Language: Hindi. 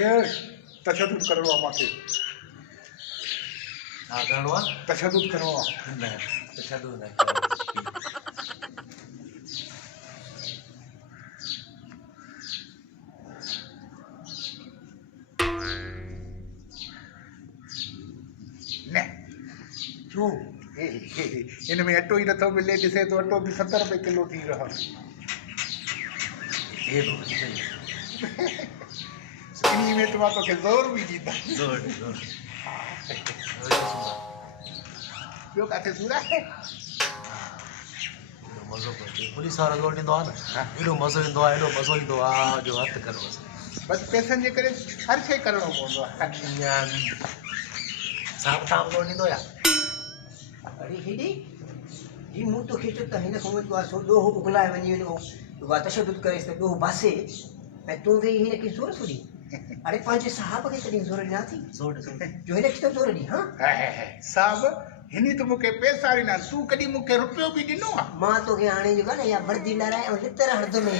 फिर तशद्दुद करणो आहे मूंखे छा करिणो आहे तशद्दुद करणो आहे न तशद्दुद न करिणो न छो इन में अटो ई नथो मिले ॾिसे तो अटो बि 70 रुपए किलो थी रहा हेॾो इन्हीं में तो तोखे ज़ोर बि ॾींदा ज़ोर ज़ोर ॿियो किथे सूर आहे एॾो मज़ो पियो पुलिस वारो ज़ोर ॾींदो आहे न एॾो मज़ो ईंदो आहे एॾो मज़ो ईंदो आहे जो हथु कर बस पैसनि जे करे हर शइ करणो पवंदो आहे साहब ताम ज़ोर ॾींदो या अरे हेॾे ही मूं तोखे चयो त हिन खां वधि आहे सो ॾोहो उगलाए वञी वञो उहा तशद्दुद करेसि त ॾोहो बासे ऐं तूं वेही हिनखे ज़ोर छो ॾी अरे पंहिंजे साहब खे कॾहिं ज़ोर ॾिना थी ज़ोर ज़ोर जो हिनखे त ज़ोर ॾी हा साहब हिनी तो मूंखे पैसा ॾिना तूं कॾहिं मूंखे रुपयो बि ॾिनो आहे मां तोखे हाणे जेको आहे न इहा वर्दी लाराए ऐं लितर हणंदुमि